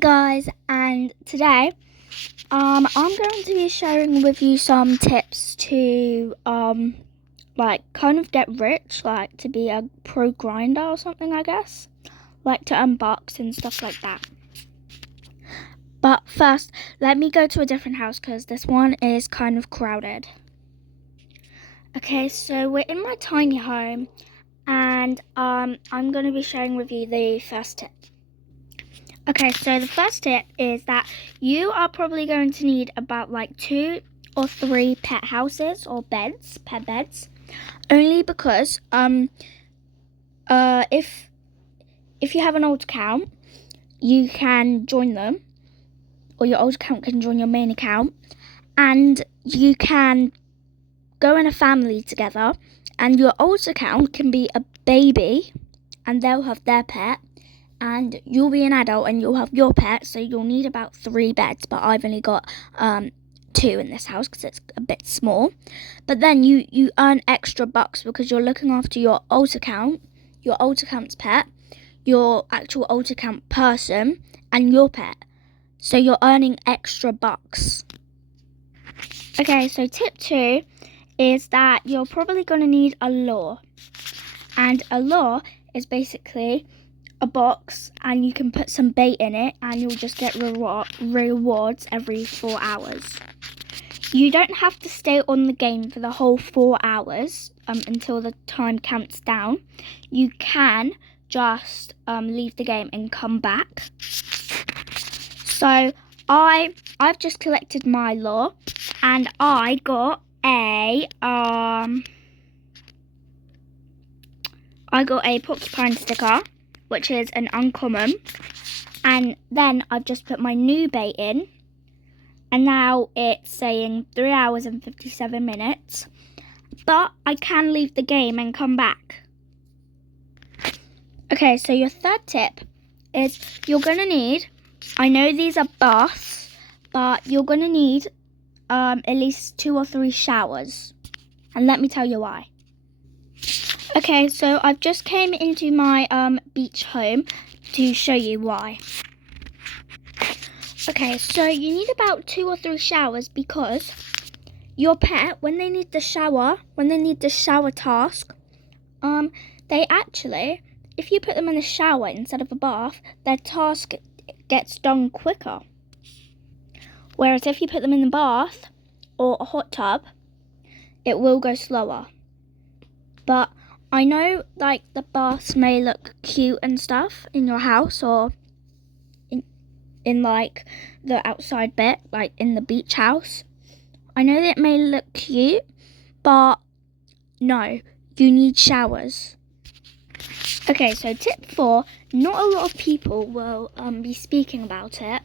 guys, and today I'm going to be sharing with you some tips to like kind of get rich, like to be a pro grinder or something, I guess, like to unbox and stuff like that. But first, let me go to a different house because this one is kind of crowded. Okay, so we're in my tiny home, and I'm going to be sharing with you the first tip. Okay, so the first tip is that you are probably going to need about like 2 or 3 pet houses or pet beds, only because if you have an old account, you can join them, or your old account can join your main account, and you can go in a family together, and your old account can be a baby, and they'll have their pet. And you'll be an adult and you'll have your pet, so you'll need about 3 beds, but I've only got 2 in this house because it's a bit small. But then you earn extra bucks because you're looking after your old account, your old account's pet, your actual old account person, and your pet. So you're earning extra bucks. Okay, so tip 2 is that you're probably going to need a lure. And a lure is basically a box, and you can put some bait in it, and you'll just get rewards every 4 hours. You don't have to stay on the game for the whole 4 hours until the time counts down. You can just leave the game and come back. So I've just collected my lure, and I got a porcupine sticker, which is an uncommon, and then I've just put my new bait in, and now it's saying 3 hours and 57 minutes, but I can leave the game and come back. Okay, so your third tip is you're gonna need, I know these are baths, but you're gonna need at least 2 or 3 showers, and let me tell you why. Okay, so I've just came into my beach home to show you why. Okay, so you need about 2 or 3 showers because your pet, when they need the shower task, they actually, if you put them in the shower instead of a bath, their task gets done quicker. Whereas if you put them in the bath or a hot tub, it will go slower. But I know, like, the baths may look cute and stuff in your house or in like the outside bit, like in the beach house. I know that it may look cute, but no, you need showers. Okay, so tip 4, not a lot of people will be speaking about it,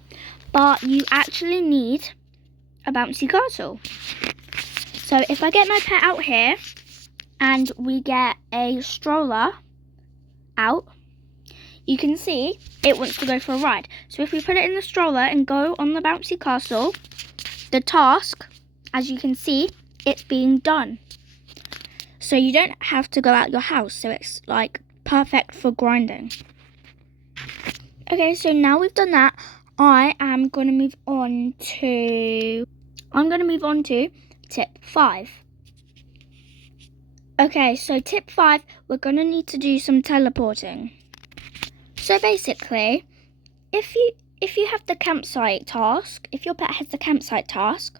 but you actually need a bouncy castle. So if I get my pet out here, and we get a stroller out, you can see it wants to go for a ride. So if we put it in the stroller and go on the bouncy castle, the task, as you can see, it's being done. So you don't have to go out your house, so it's like perfect for grinding. Okay, so now we've done that, I'm going to move on to tip 5. Okay, so tip 5, we're going to need to do some teleporting. So basically, if you have the campsite task, if your pet has the campsite task,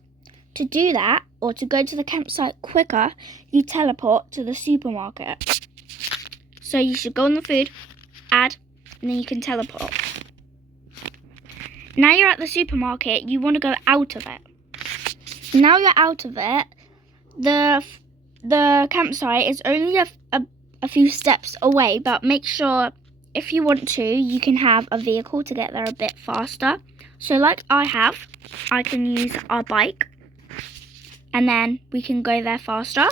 to do that, or to go to the campsite quicker, you teleport to the supermarket. So you should go on the food, add, and then you can teleport. Now you're at the supermarket, you want to go out of it. Now you're out of it, the campsite is only a few steps away, but make sure, if you want to, you can have a vehicle to get there a bit faster. So like I can use our bike, and then we can go there faster.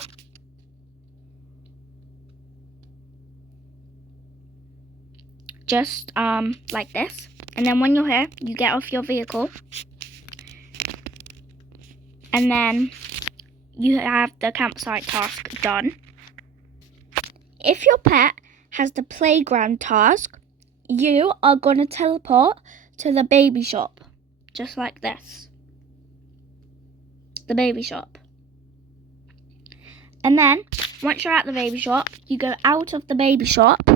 Just like this. And then when you're here, you get off your vehicle, and then you have the campsite task done. If your pet has the playground task, you are going to teleport to the baby shop, just like this. The baby shop. And then, once you're at the baby shop, you go out of the baby shop.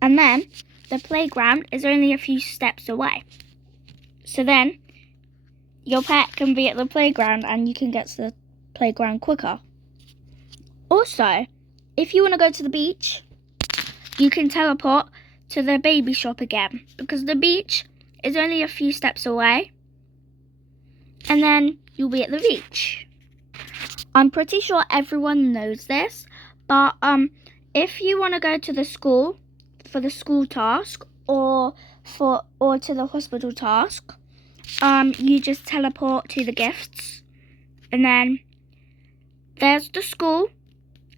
And then, the playground is only a few steps away. So then, your pet can be at the playground and you can get to the playground quicker. Also, if you want to go to the beach, you can teleport to the baby shop again, because the beach is only a few steps away. And then you'll be at the beach. I'm pretty sure everyone knows this, but if you want to go to the school for the school task or to the hospital task, you just teleport to the gifts, and then there's the school,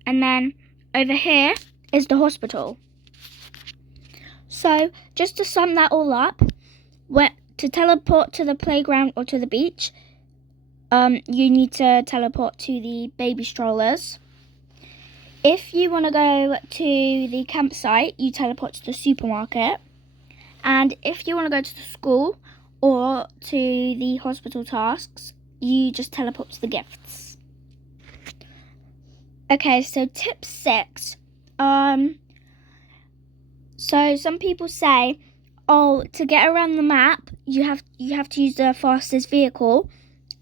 and then over here is the hospital. So just to sum that all up, to teleport to the playground or to the beach, you need to teleport to the baby strollers. If you want to go to the campsite, you teleport to the supermarket. And if you want to go to the school or to the hospital tasks, you just teleport to the gifts. Okay, so tip 6. So some people say, to get around the map, you have to use the fastest vehicle.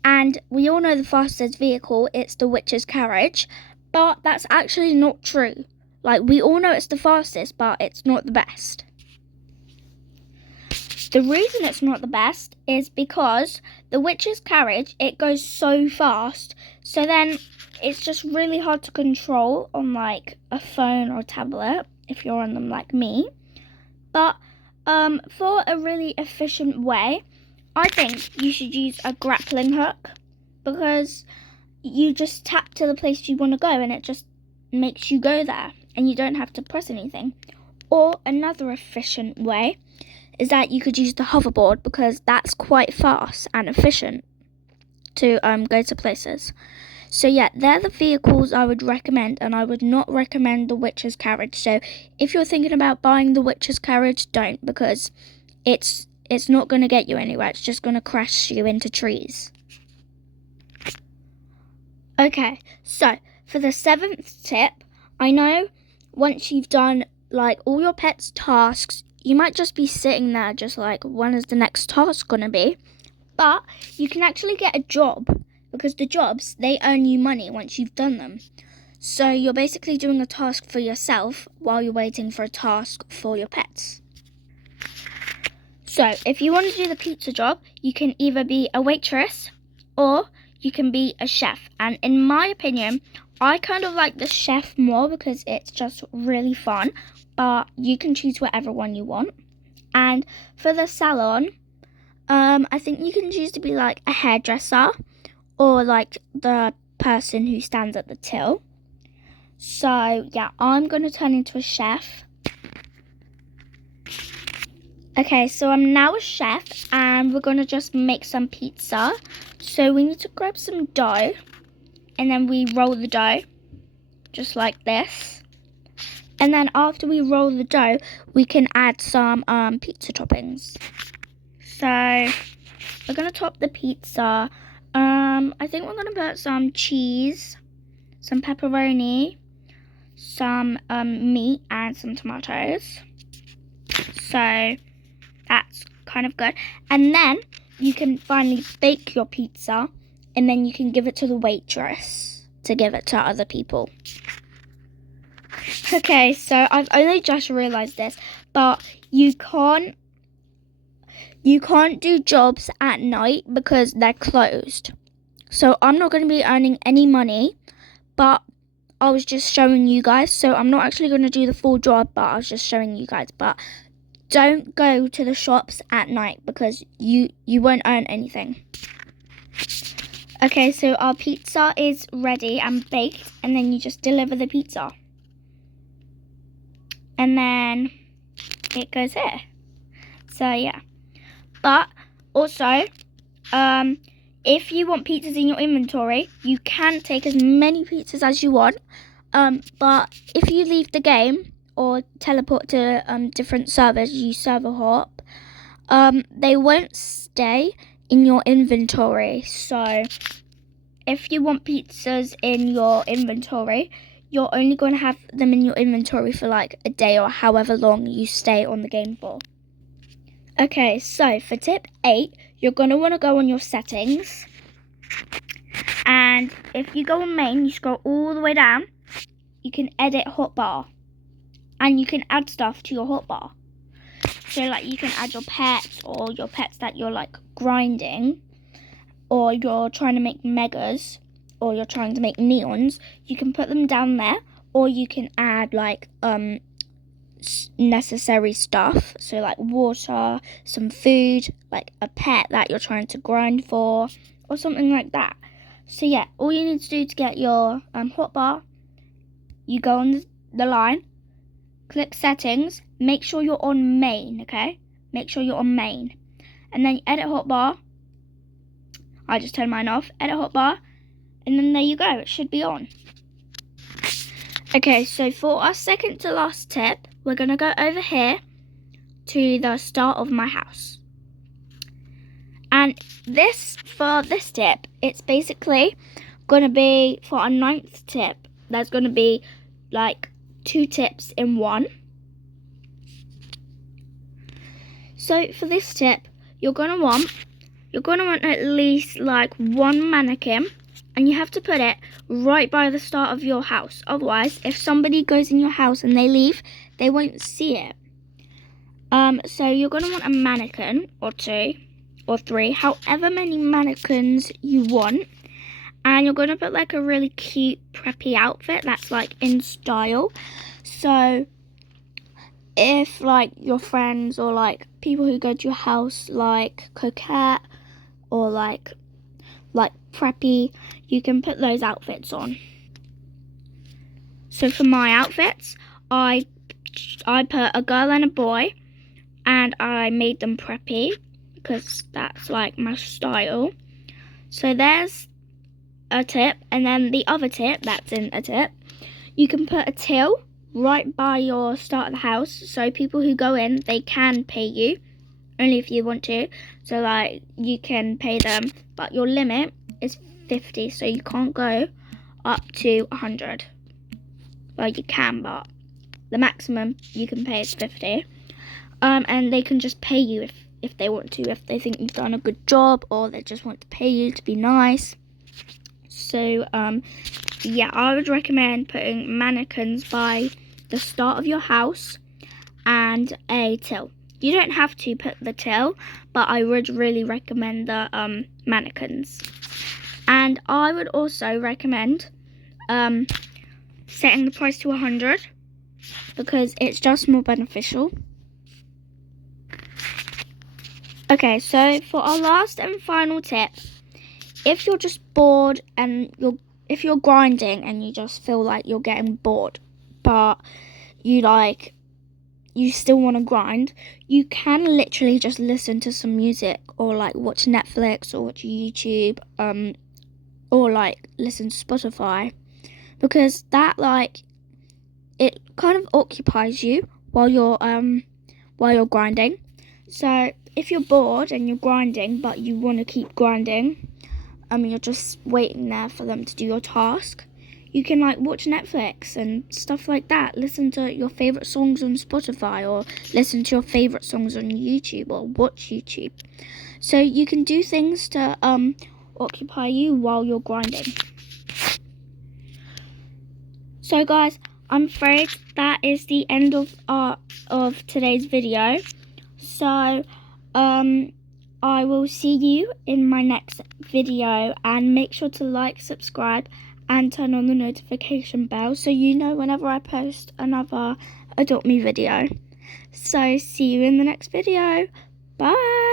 And we all know the fastest vehicle, it's the witch's carriage. But that's actually not true. Like, we all know it's the fastest, but it's not the best. The reason it's not the best is because the witch's carriage, it goes so fast. So then it's just really hard to control on like a phone or tablet if you're on them like me. But for a really efficient way, I think you should use a grappling hook, because you just tap to the place you want to go and it just makes you go there and you don't have to press anything. Or another efficient way is that you could use the hoverboard, because that's quite fast and efficient to go to places. So yeah, they're the vehicles I would recommend, and I would not recommend the witch's carriage. So if you're thinking about buying the witch's carriage, don't, because it's not going to get you anywhere. It's just going to crash you into trees. Okay, so for the 7th tip, I know once you've done like all your pet's tasks, you might just be sitting there just like, when is the next task going to be? But you can actually get a job, because the jobs, they earn you money once you've done them. So you're basically doing a task for yourself while you're waiting for a task for your pets. So if you want to do the pizza job, you can either be a waitress or you can be a chef. And in my opinion, I kind of like the chef more because it's just really fun. But you can choose whatever one you want. And for the salon, I think you can choose to be like a hairdresser or like the person who stands at the till. So yeah, I'm going to turn into a chef. Okay, so I'm now a chef and we're going to just make some pizza. So we need to grab some dough and then we roll the dough just like this. And then after we roll the dough, we can add some pizza toppings. So we're going to top the pizza. I think we're going to put some cheese, some pepperoni, some meat and some tomatoes. So that's kind of good. And then you can finally bake your pizza and then you can give it to the waitress to give it to other people. Okay, so I've only just realised this, but you can't do jobs at night because they're closed. So I'm not going to be earning any money, but I was just showing you guys. So I'm not actually going to do the full job, but I was just showing you guys. But don't go to the shops at night because you won't earn anything. Okay, so our pizza is ready and baked, and then you just deliver the pizza. And then it goes here. So yeah. But also, if you want pizzas in your inventory, you can take as many pizzas as you want. But if you leave the game or teleport to different servers, use server hop, they won't stay in your inventory. So if you want pizzas in your inventory, you're only going to have them in your inventory for like a day or however long you stay on the game for. Okay, so for tip 8, you're going to want to go on your settings. And if you go on main, you scroll all the way down, you can edit hotbar. And you can add stuff to your hotbar. So like you can add your pets or your pets that you're like grinding, or you're trying to make megas, or you're trying to make neons. You can put them down there, or you can add like necessary stuff, so like water, some food, like a pet that you're trying to grind for, or something like that. So yeah, all you need to do to get your hotbar, you go on the line, click settings, make sure you're on main, okay? Make sure you're on main. And then edit hotbar. I just turned mine off. Edit hotbar. And then there you go. It should be on. Okay, so for our second to last tip, we're going to go over here to the start of my house. And for this tip, it's basically going to be, for our 9th tip, there's going to be like 2 tips in one. So for this tip, you're going to want at least like 1 mannequin, and you have to put it right by the start of your house. Otherwise, if somebody goes in your house and they leave, they won't see it. So you're going to want a mannequin or 2 or 3, however many mannequins you want. And you're going to put like a really cute preppy outfit that's like in style. So if like your friends or like people who go to your house like coquette or like preppy, you can put those outfits on. So for my outfits, I put a girl and a boy, and I made them preppy because that's like my style. So there's a tip, and then the other tip that's in a tip, you can put a till right by your start of the house, so people who go in, they can pay you only if you want to. So like you can pay them, but your limit is 50, so you can't go up to 100. Well, you can, but the maximum you can pay is 50. And they can just pay you if they want to, if they think you've done a good job, or they just want to pay you to be nice. So yeah, I would recommend putting mannequins by the start of your house and a till. You don't have to put the till, but I would really recommend the mannequins. And I would also recommend setting the price to 100 because it's just more beneficial. Okay, so for our last and final tip, if you're just bored and if you're grinding and you just feel like you're getting bored, but you still want to grind, you can literally just listen to some music or like watch Netflix or watch YouTube, or like listen to Spotify, because that like it kind of occupies you while you're grinding. So if you're bored and you're grinding but you want to keep grinding, you're just waiting there for them to do your task, you can like watch Netflix and stuff like that, listen to your favorite songs on Spotify, or listen to your favorite songs on YouTube, or watch YouTube. So you can do things to occupy you while you're grinding. So guys, I'm afraid that is the end of today's video. So I will see you in my next video, and make sure to like, subscribe, and turn on the notification bell so you know whenever I post another Adopt Me video. So see you in the next video. Bye.